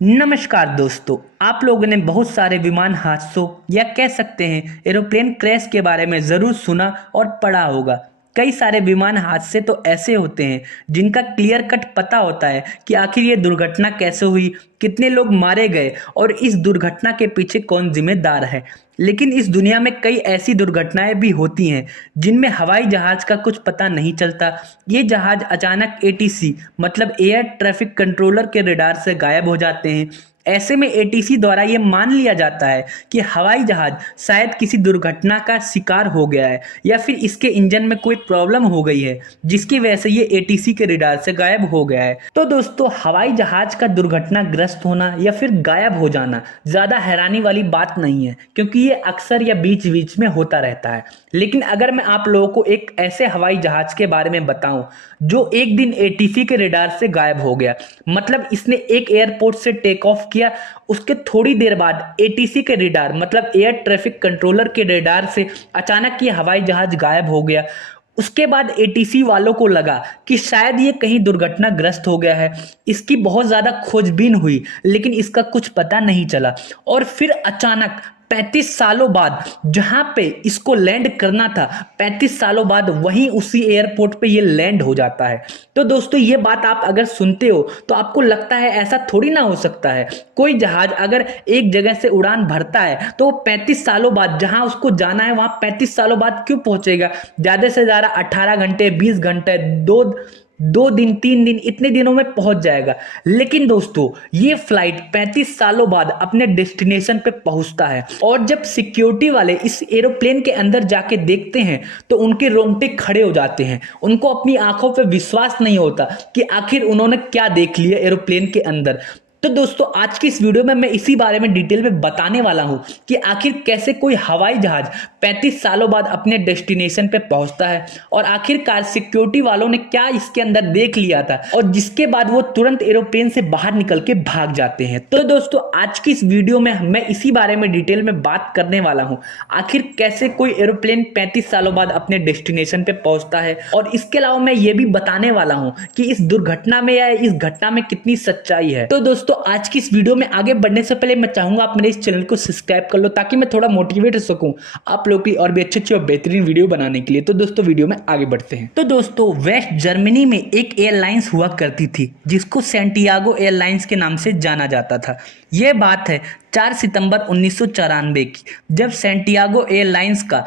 नमस्कार दोस्तों। आप लोगों ने बहुत सारे विमान हादसों या कह सकते हैं एरोप्लेन क्रैश के बारे में ज़रूर सुना और पढ़ा होगा। कई सारे विमान हादसे तो ऐसे होते हैं जिनका क्लियर कट पता होता है कि आखिर ये दुर्घटना कैसे हुई, कितने लोग मारे गए और इस दुर्घटना के पीछे कौन जिम्मेदार है। लेकिन इस दुनिया में कई ऐसी दुर्घटनाएं भी होती हैं जिनमें हवाई जहाज का कुछ पता नहीं चलता। ये जहाज अचानक एटीसी मतलब एयर ट्रैफिक कंट्रोलर के रडार से गायब हो जाते हैं। ऐसे में एटीसी द्वारा ये मान लिया जाता है कि हवाई जहाज शायद किसी दुर्घटना का शिकार हो गया है या फिर इसके इंजन में कोई प्रॉब्लम हो गई है जिसकी वजह से ये एटीसी के रडार से गायब हो गया है। तो दोस्तों, हवाई जहाज का दुर्घटनाग्रस्त होना या फिर गायब हो जाना ज़्यादा हैरानी वाली बात नहीं है, क्योंकि ये अक्सर या बीच बीच में होता रहता है। लेकिन अगर मैं आप लोगों को एक ऐसे हवाई जहाज के बारे में बताऊं जो एक दिन एटीसी के रडार से गायब हो गया, मतलब इसने एक एयरपोर्ट से टेक ऑफ किया, उसके थोड़ी देर बाद एटीसी के रडार मतलब एयर ट्रैफिक कंट्रोलर के रडार से अचानक ये हवाई जहाज गायब हो गया। उसके बाद एटीसी वालों को लगा कि शायद ये कहीं दुर्घटनाग्रस्त हो गया है। इसकी बहुत ज़्यादा खोजबीन हुई लेकिन इसका कुछ पता नहीं चला। और फिर अचानक 35 सालों बाद जहां पे इसको लैंड करना था, 35 सालों बाद वहीं उसी एयरपोर्ट पे ये लैंड हो जाता है। तो दोस्तों, ये बात आप अगर सुनते हो तो आपको लगता है ऐसा थोड़ी ना हो सकता है। कोई जहाज अगर एक जगह से उड़ान भरता है तो वो 35 सालों बाद जहां उसको जाना है वहां 35 सालों बाद क्यों पहुंचेगा? ज्यादा से ज्यादा 18 घंटे, 20 घंटे, दो दिन, 3 दिन, इतने दिनों में पहुंच जाएगा। लेकिन दोस्तों, ये फ्लाइट 35 सालों बाद अपने डेस्टिनेशन पे पहुंचता है और जब सिक्योरिटी वाले इस एरोप्लेन के अंदर जाके देखते हैं तो उनके रोंगटे खड़े हो जाते हैं। उनको अपनी आंखों पे विश्वास नहीं होता कि आखिर उन्होंने क्या देख लिया एरोप्लेन के अंदर। तो दोस्तों, आज की इस वीडियो में मैं इसी बारे में डिटेल में बताने वाला हूं कि आखिर कैसे कोई हवाई जहाज 35 सालों बाद अपने डेस्टिनेशन पे पहुंचता है और आखिरकार सिक्योरिटी वालों ने क्या इसके अंदर देख लिया था और जिसके बाद वो तुरंत एरोप्लेन से बाहर निकल के भाग जाते हैं। तो दोस्तों, आज की इस वीडियो में मैं इसी बारे में डिटेल में बात करने वाला हूं, आखिर कैसे कोई एरोप्लेन 35 सालों बाद अपने डेस्टिनेशन पे पहुंचता है। और इसके अलावा मैं ये भी बताने वाला हूं कि इस दुर्घटना में या इस घटना में कितनी सच्चाई है। तो दोस्तों, आज की इस वीडियो में आगे बढ़ने से पहले मैं चाहूंगा आप मेरे इस चैनल को सब्सक्राइब कर लो ताकि मैं थोड़ा मोटिवेट हो सकूं आप लोगों की और भी अच्छी और बेहतरीन वीडियो बनाने के लिए। तो दोस्तों, वीडियो में आगे बढ़ते हैं। तो दोस्तों, वेस्ट जर्मनी में एक एयरलाइंस हुआ करती थी जिसको सैंटियागो एयरलाइंस के नाम से जाना जाता था। यह बात है 4 सितंबर 1994 की, जब सैंटियागो एयरलाइंस का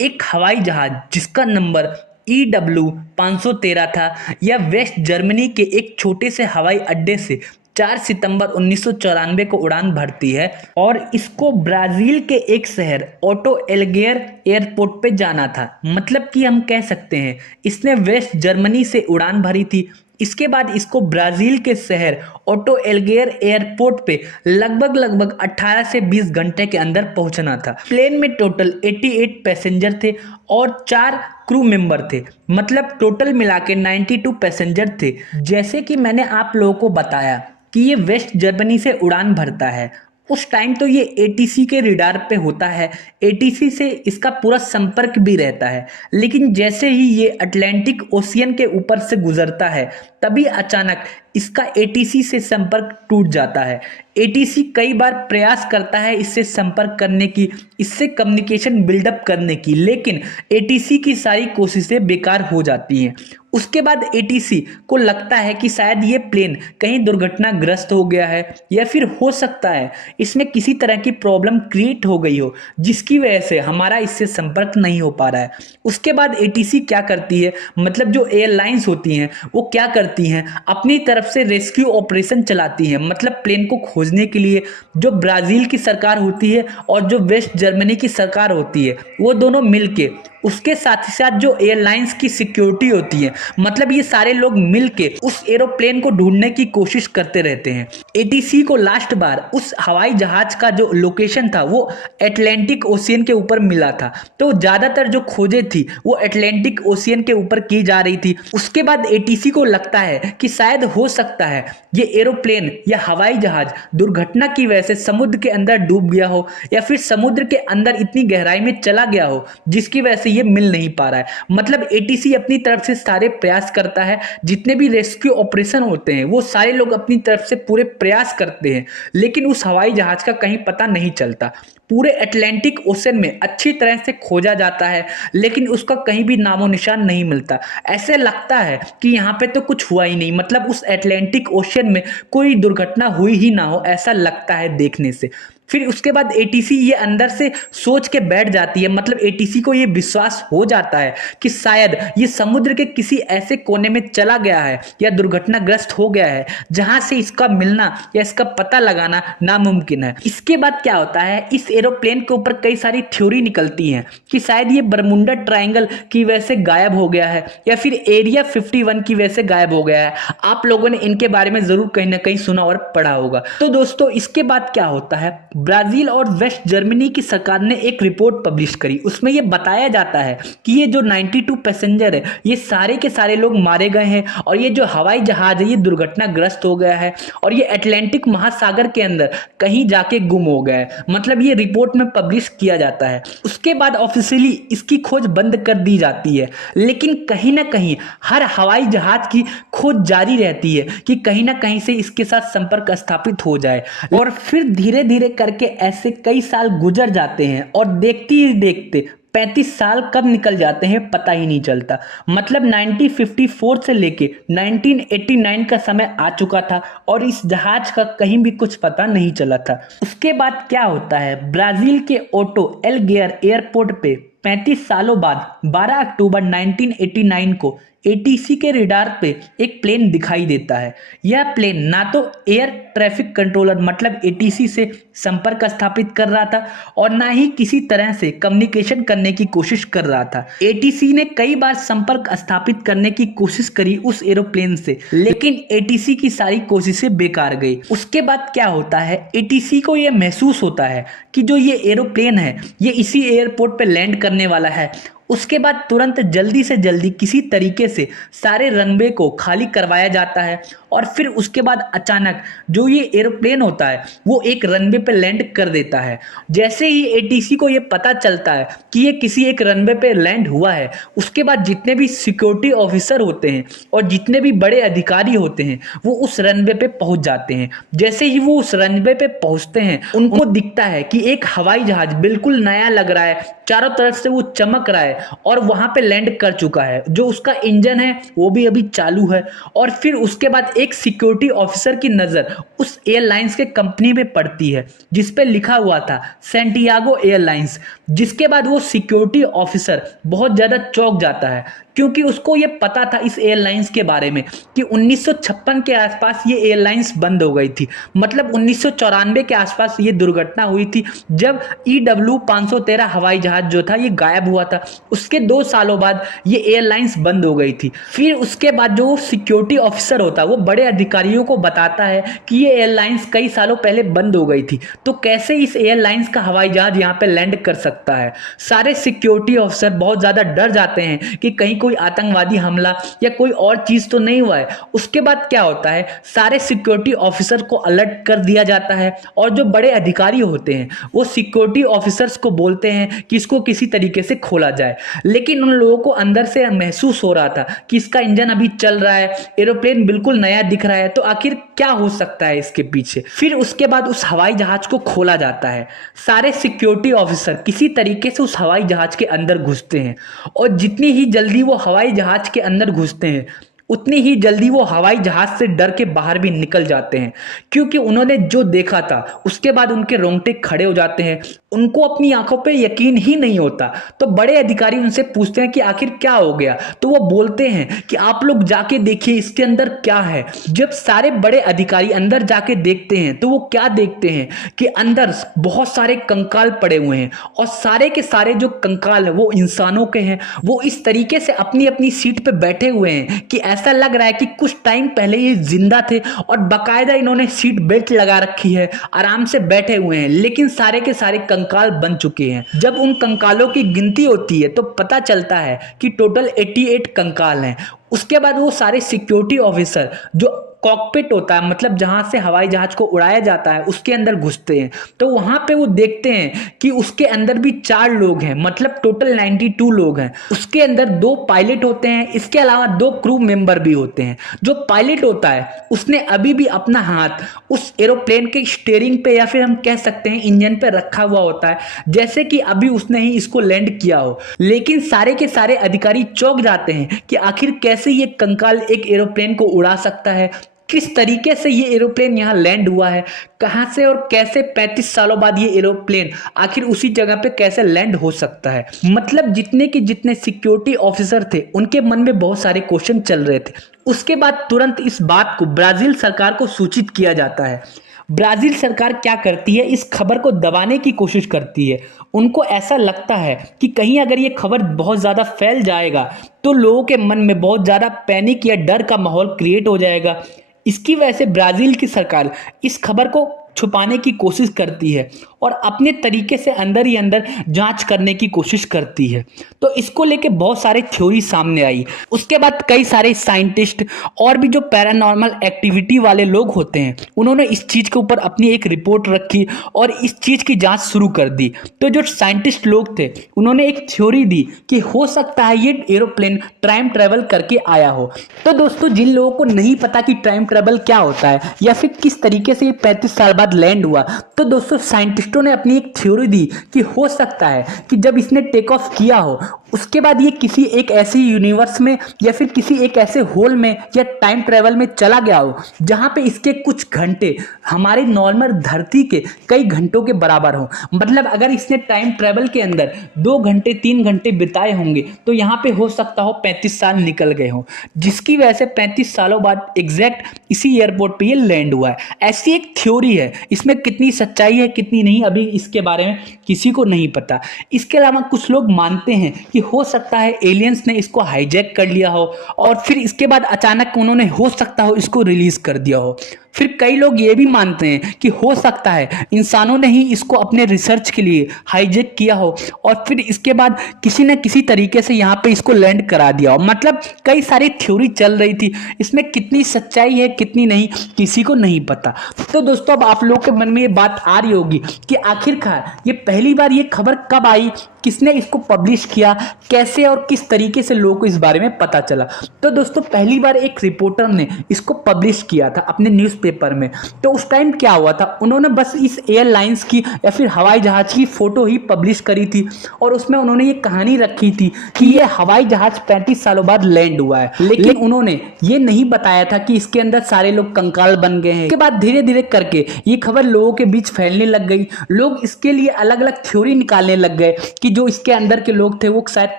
एक हवाई जहाज जिसका नंबर EW513 था, यह वेस्ट जर्मनी के एक छोटे से हवाई अड्डे से 4 सितंबर 1994 को उड़ान भरती है और इसको ब्राजील के एक शहर ओटो एलगेयर एयरपोर्ट पे जाना था। मतलब कि हम कह सकते हैं इसने वेस्ट जर्मनी से उड़ान भरी थी। इसके बाद इसको ब्राजील के शहर ओटो एलगेयर एयरपोर्ट पे लगभग 18 से 20 घंटे के अंदर पहुंचना था। प्लेन में टोटल 88 पैसेंजर थे और 4 क्रू मेंबर थे, मतलब टोटल मिला के 92 पैसेंजर थे। जैसे कि मैंने आप लोगों को बताया कि ये वेस्ट जर्मनी से उड़ान भरता है, उस टाइम तो ये एटीसी के रडार पे होता है, एटीसी से इसका पूरा संपर्क भी रहता है। लेकिन जैसे ही ये अटलांटिक ओशियन के ऊपर से गुजरता है तभी अचानक इसका एटीसी से संपर्क टूट जाता है। एटीसी कई बार प्रयास करता है इससे संपर्क करने की, इससे कम्युनिकेशन बिल्डअप करने की, लेकिन एटीसी की सारी कोशिशें बेकार हो जाती हैं। उसके बाद एटीसी को लगता है कि शायद ये प्लेन कहीं दुर्घटनाग्रस्त हो गया है या फिर हो सकता है इसमें किसी तरह की प्रॉब्लम क्रिएट हो गई हो जिसकी वजह से हमारा इससे संपर्क नहीं हो पा रहा है। उसके बाद एटीसी क्या करती है, मतलब जो एयरलाइंस होती हैं वो क्या करती हैं, अपनी तरफ से रेस्क्यू ऑपरेशन चलाती हैं। मतलब प्लेन को खोजने के लिए जो ब्राजील की सरकार होती है और जो वेस्ट जर्मनी की सरकार होती है वो दोनों मिलके, उसके साथ ही साथ जो एयरलाइंस की सिक्योरिटी होती है, मतलब ये सारे लोग मिलके उस एरोप्लेन को ढूंढने की कोशिश करते रहते हैं। एटीसी को लास्ट बार उस हवाई जहाज का जो लोकेशन था वो अटलांटिक ओशियन के ऊपर मिला था, तो ज्यादातर जो खोजें थी वो अटलांटिक ओशियन के ऊपर की जा रही थी। उसके बाद एटीसी को लगता है कि शायद हो सकता है ये एरोप्लेन या हवाई जहाज दुर्घटना की वजह से समुद्र के अंदर डूब गया हो या फिर समुद्र के अंदर इतनी गहराई में चला गया हो जिसकी वजह से ये मिल नहीं पा रहा है। मतलब एटीसी अपनी तरफ से सारे प्रयास करता है, जितने भी रेस्क्यू ऑपरेशन होते हैं वो सारे लोग अपनी तरफ से पूरे प्रयास करते हैं, लेकिन उस हवाई जहाज का कहीं पता नहीं चलता। पूरे अटलांटिक ओशन में अच्छी तरह से खोजा जाता है, लेकिन उसका कहीं भी नामो निशान नहीं मिलता। ऐसे लगता है कि यहाँ पे तो कुछ हुआ ही नहीं, मतलब उस अटलांटिक ओशन में कोई दुर्घटना हुई ही ना हो, ऐसा लगता है देखने से। फिर उसके बाद एटीसी ये अंदर से सोच के बैठ जाती है, मतलब एटीसी को ये विश्वास हो जाता है कि शायद ये समुद्र के किसी ऐसे कोने में चला गया है या दुर्घटनाग्रस्त हो गया है जहां से इसका मिलना या इसका पता लगाना नामुमकिन है। इसके बाद क्या होता है, इस एरोप्लेन के ऊपर कई सारी थ्योरी निकलती हैं कि शायद ये बरमुंडा ट्रायंगल की वजह से गायब हो गया है या फिर एरिया 51 की वजह से गायब हो गया है। आप लोगों ने इनके बारे में जरूर कहीं ना कहीं सुना और पढ़ा होगा। तो दोस्तों इसके बाद क्या होता है, ब्राजील और वेस्ट जर्मनी की सरकार ने एक रिपोर्ट पब्लिश करी। उसमें यह बताया जाता है कि ये जो 92 पैसेंजर है ये सारे के सारे लोग मारे गए हैं और ये जो हवाई जहाज है ये दुर्घटनाग्रस्त हो गया है और ये अटलांटिक महासागर के अंदर कहीं जाके गुम हो गया है। मतलब ये रिपोर्ट में पब्लिश किया जाता है। उसके बाद ऑफिशियली इसकी खोज बंद कर दी जाती है, लेकिन कहीं ना कहीं हर हवाई जहाज की खोज जारी रहती है कि कहीं ना कहीं से इसके साथ संपर्क स्थापित हो जाए। और फिर धीरे धीरे करके ऐसे कई साल गुजर जाते हैं और देखते ही देखते 35 साल कब निकल जाते हैं पता ही नहीं चलता। मतलब 1954 से लेके 1989 का समय आ चुका था और इस जहाज का कहीं भी कुछ पता नहीं चला था। उसके बाद क्या होता है, ब्राजील के ओटो एलगेयर एयरपोर्ट पे 35 सालों बाद 12 अक्टूबर 1989 को एटीसी के रडार पे एक प्लेन दिखाई देता है। यह प्लेन ना तो एयर ट्रैफिक कंट्रोलर मतलब एटीसी से संपर्क स्थापित कर रहा था और ना ही किसी तरह से कम्युनिकेशन करने की कोशिश कर रहा था। एटीसी ने कई बार संपर्क स्थापित करने की कोशिश करी उस एरोप्लेन से, लेकिन एटीसी की सारी कोशिशें बेकार गई। उसके बाद क्या होता है, एटीसी को यह महसूस होता है कि जो ये एरोप्लेन है ये इसी एयरपोर्ट पे लैंड करने वाला है। उसके बाद तुरंत जल्दी से जल्दी किसी तरीके से सारे रनवे को खाली करवाया जाता है और फिर उसके बाद अचानक जो ये एरोप्लेन होता है वो एक रनवे पे लैंड कर देता है। जैसे ही एटीसी को ये पता चलता है कि ये किसी एक रनवे पे लैंड हुआ है, उसके बाद जितने भी सिक्योरिटी ऑफिसर होते हैं और जितने भी बड़े अधिकारी होते हैं वो उस रनवे पे पहुंच जाते हैं। जैसे ही वो उस रनवे पे पहुंचते हैं उनको दिखता है कि एक हवाई जहाज बिल्कुल नया लग रहा है, चारों तरफ से वो चमक रहा है और वहां पे लैंड कर चुका है। जो उसका इंजन है वो भी अभी चालू है। और फिर उसके बाद एक सिक्योरिटी ऑफिसर की नजर उस एयरलाइंस के कंपनी पे पड़ती है जिस पे लिखा हुआ था सैंटियागो एयरलाइंस। जिसके बाद वो सिक्योरिटी ऑफिसर बहुत ज्यादा चौंक जाता है, क्योंकि उसको ये पता था इस एयरलाइंस के बारे में कि 1956 के आसपास ये एयरलाइंस बंद हो गई थी। मतलब 1994 के आसपास ये दुर्घटना हुई थी जब EW 513 हवाई जहाज जो था ये गायब हुआ था। उसके 2 सालों बाद ये एयरलाइंस बंद हो गई थी। फिर उसके बाद जो सिक्योरिटी ऑफिसर होता है वो बड़े अधिकारियों को बताता है कि ये एयरलाइंस कई सालों पहले बंद हो गई थी, तो कैसे इस एयरलाइंस का हवाई जहाज यहाँ पे लैंड कर सकता है। सारे सिक्योरिटी ऑफिसर बहुत ज्यादा डर जाते हैं कि कहीं कोई आतंकवादी हमला या कोई और चीज तो नहीं हुआ है। उसके बाद क्या होता है, सारे सिक्योरिटी ऑफिसर को अलर्ट कर दिया जाता है और जो बड़े अधिकारी होते हैं वो सिक्योरिटी ऑफिसर्स को बोलते हैं कि इसको किसी तरीके से खोला जाए। लेकिन उन लोगों को अंदर से महसूस हो रहा था कि इसका इंजन अभी चल रहा है, एरोप्लेन बिल्कुल नया दिख रहा है, तो आखिर क्या हो सकता है इसके पीछे। फिर उसके बाद उस हवाई जहाज को खोला जाता है। सारे सिक्योरिटी ऑफिसर किसी तरीके से उस हवाई जहाज के अंदर घुसते हैं और जितनी ही जल्दी वो हवाई जहाज के अंदर घुसते हैं उतनी ही जल्दी वो हवाई जहाज से डर के बाहर भी निकल जाते हैं, क्योंकि उन्होंने जो देखा था उसके बाद उनके रोंगटे खड़े हो जाते हैं। उनको अपनी आंखों पे यकीन ही नहीं होता। तो बड़े अधिकारी उनसे पूछते हैं कि आखिर क्या हो गया, तो वो बोलते हैं कि आप लोग जाके देखिए इसके अंदर क्या है। जब सारे बड़े अधिकारी अंदर जाके देखते हैं तो वो क्या देखते हैं कि अंदर बहुत सारे कंकाल पड़े हुए हैं और सारे के सारे जो कंकाल है वो इंसानों के हैं। वो इस तरीके से अपनी अपनी सीट पे बैठे हुए हैं कि ऐसा लग रहा है कि कुछ टाइम पहले ये जिंदा थे और बाकायदा इन्होंने सीट बेल्ट लगा रखी है, आराम से बैठे हुए हैं, लेकिन सारे के सारे कंकाल बन चुके हैं। जब उन कंकालों की गिनती होती है तो पता चलता है कि टोटल 88 कंकाल हैं। उसके बाद वो सारे सिक्योरिटी ऑफिसर जो कॉकपिट होता है, मतलब जहां से हवाई जहाज को उड़ाया जाता है, उसके अंदर घुसते हैं। तो वहां पे वो देखते हैं कि उसके अंदर भी 4 लोग हैं, मतलब टोटल 92 लोग हैं। उसके अंदर 2 पायलट होते हैं, इसके अलावा 2 क्रू मेंबर भी होते हैं। जो पायलट होता है उसने अभी भी अपना हाथ उस एरोप्लेन के स्टीयरिंग पे या फिर हम कह सकते हैं इंजन पे रखा हुआ होता है, जैसे कि अभी उसने ही इसको लैंड किया हो। लेकिन सारे के सारे अधिकारी चौंक जाते हैं कि आखिर कैसे ये कंकाल एक एरोप्लेन को उड़ा सकता है, किस तरीके से ये एरोप्लेन यहाँ लैंड हुआ है, कहां से और कैसे 35 सालों बाद ये एरोप्लेन आखिर उसी जगह पे कैसे लैंड हो सकता है। मतलब जितने के जितने सिक्योरिटी ऑफिसर थे उनके मन में बहुत सारे क्वेश्चन चल रहे थे। उसके बाद तुरंत इस बात को ब्राजील सरकार को सूचित किया जाता है। ब्राजील सरकार क्या करती है, इस खबर को दबाने की कोशिश करती है। उनको ऐसा लगता है कि कहीं अगर ये खबर बहुत ज़्यादा फैल जाएगा तो लोगों के मन में बहुत ज़्यादा पैनिक या डर का माहौल क्रिएट हो जाएगा। इसकी वजह से ब्राज़ील की सरकार इस खबर को छुपाने की कोशिश करती है और अपने तरीके से अंदर ही अंदर जांच करने की कोशिश करती है। तो इसको लेके बहुत सारे थ्योरी सामने आई। उसके बाद कई सारे साइंटिस्ट और भी जो पैरानॉर्मल एक्टिविटी वाले लोग होते हैं उन्होंने इस चीज़ के ऊपर अपनी एक रिपोर्ट रखी और इस चीज़ की जांच शुरू कर दी। तो जो साइंटिस्ट लोग थे उन्होंने एक थ्योरी दी कि हो सकता है ये एरोप्लेन टाइम ट्रेवल करके आया हो। तो दोस्तों, जिन लोगों को नहीं पता कि टाइम ट्रेवल क्या होता है या फिर किस तरीके से ये 35 साल बाद लैंड हुआ, तो दोस्तों साइंटिस्टों ने अपनी एक थ्योरी दी कि हो सकता है कि जब इसने टेक ऑफ किया हो उसके बाद ये किसी एक ऐसे यूनिवर्स में या फिर किसी एक ऐसे होल में या टाइम ट्रेवल में चला गया हो जहां पे इसके कुछ घंटे हमारे नॉर्मल धरती के कई घंटों के बराबर हो। मतलब अगर इसने टाइम ट्रेवल के अंदर 2 घंटे 3 घंटे बिताए होंगे तो यहाँ पे हो सकता हो 35 साल निकल गए हो, जिसकी वजह से 35 सालों बाद एग्जैक्ट इसी एयरपोर्ट पे ये लैंड हुआ है। ऐसी एक थ्योरी है, इसमें कितनी सच्चाई है कितनी नहीं अभी इसके बारे में किसी को नहीं पता। इसके अलावा कुछ लोग मानते हैं कि हो सकता है एलियंस ने इसको हाईजैक कर लिया हो और फिर इसके बाद अचानक उन्होंने हो सकता हो इसको रिलीज कर दिया हो। फिर कई लोग ये भी मानते हैं कि हो सकता है इंसानों ने ही इसको अपने रिसर्च के लिए हाईजैक किया हो और फिर इसके बाद किसी न किसी तरीके से यहाँ पे इसको लैंड करा दिया हो। मतलब कई सारी थ्योरी चल रही थी, इसमें कितनी सच्चाई है कितनी नहीं किसी को नहीं पता। तो दोस्तों, अब आप लोग के मन में ये बात आ रही होगी कि आखिरकार ये पहली बार ये खबर कब आई, किसने इसको पब्लिश किया, कैसे और किस तरीके से लोगों को इस बारे में पता चला। तो दोस्तों, पहली बार एक रिपोर्टर ने इसको पब्लिश किया था अपने न्यूज़पेपर में। तो उस टाइम क्या हुआ था, उन्होंने बस इस एयरलाइंस की या फिर हवाई जहाज की फोटो ही पब्लिश करी थी और उसमें उन्होंने ये कहानी रखी थी कि ये हवाई जहाज 35 सालों बाद लैंड हुआ है। लेकिन उन्होंने ये नहीं बताया था कि इसके अंदर सारे लोग कंकाल बन गए हैं। इसके बाद धीरे धीरे करके ये खबर लोगों के बीच फैलने लग गई। लोग इसके लिए अलग अलग थ्योरी निकालने लग गए कि जो इसके अंदर के लोग थे वो शायद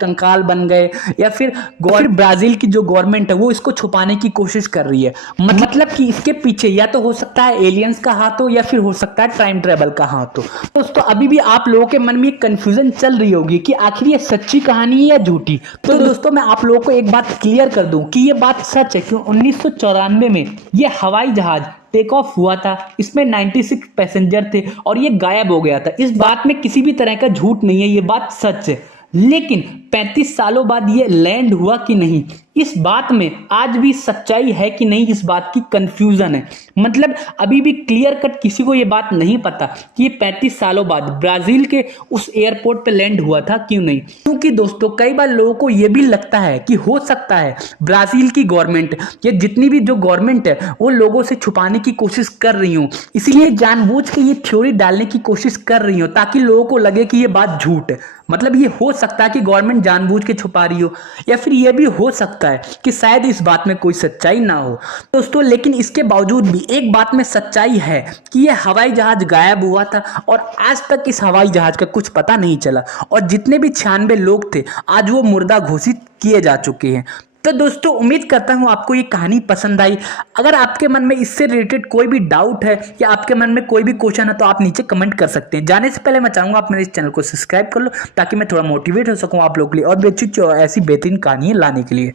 कंकाल बन गए या फिर ब्राजील की जो गवर्नमेंट है वो इसको छुपाने की कोशिश कर रही है। मतलब कि इसके पीछे या तो हो सकता है एलियंस का हाथ हो या फिर हो सकता है टाइम ट्रेवल का हाथ हो। दोस्तों, अभी भी आप लोगों के मन में एक कंफ्यूजन चल रही होगी कि आखिर ये सच्ची कहानी है या झूठी। तो दोस्तों, मैं आप लोगों को एक बात क्लियर कर दूं कि ये बात सच है कि 1994 में ये हवाई जहाज टेक ऑफ हुआ था। इसमें 96 पैसेंजर थे और ये गायब हो गया था। इस बात में किसी भी तरह का झूठ नहीं है, ये बात सच है। लेकिन 35 सालों बाद ये लैंड हुआ कि नहीं, इस बात में आज भी सच्चाई है कि नहीं, इस बात की कंफ्यूजन है। मतलब अभी भी क्लियर कट किसी को ये बात नहीं पता कि ये 35 सालों बाद ब्राजील के उस एयरपोर्ट पे लैंड हुआ था क्यों नहीं। क्योंकि दोस्तों, कई बार लोगों को ये भी लगता है कि हो सकता है ब्राजील की गवर्नमेंट या जितनी भी जो गवर्नमेंट है वो लोगों से छुपाने की कोशिश कर रही हो, इसीलिए जानबूझ के ये थ्योरी डालने की कोशिश कर रही हो ताकि लोगों को लगे कि ये बात झूठ है। मतलब ये हो सकता है कि गवर्नमेंट जानबूझ के छुपा रही हो या फिर ये भी हो सकता है कि शायद इस बात में कोई सच्चाई ना हो। दोस्तों, लेकिन इसके बावजूद भी एक बात में सच्चाई है कि ये हवाई जहाज गायब हुआ था और आज तक इस हवाई जहाज का कुछ पता नहीं चला और जितने भी 96 लोग थे आज वो मुर्दा घोषित किए जा चुके हैं। तो दोस्तों, उम्मीद करता हूँ आपको ये कहानी पसंद आई। अगर आपके मन में इससे रिलेटेड कोई भी डाउट है या आपके मन में कोई भी क्वेश्चन है तो आप नीचे कमेंट कर सकते हैं। जाने से पहले मैं चाहूँगा आप मेरे इस चैनल को सब्सक्राइब कर लो ताकि मैं थोड़ा मोटिवेट हो सकूँ आप लोग के लिए और भी अच्छी ऐसी बेहतरीन कहानियाँ लाने के लिए।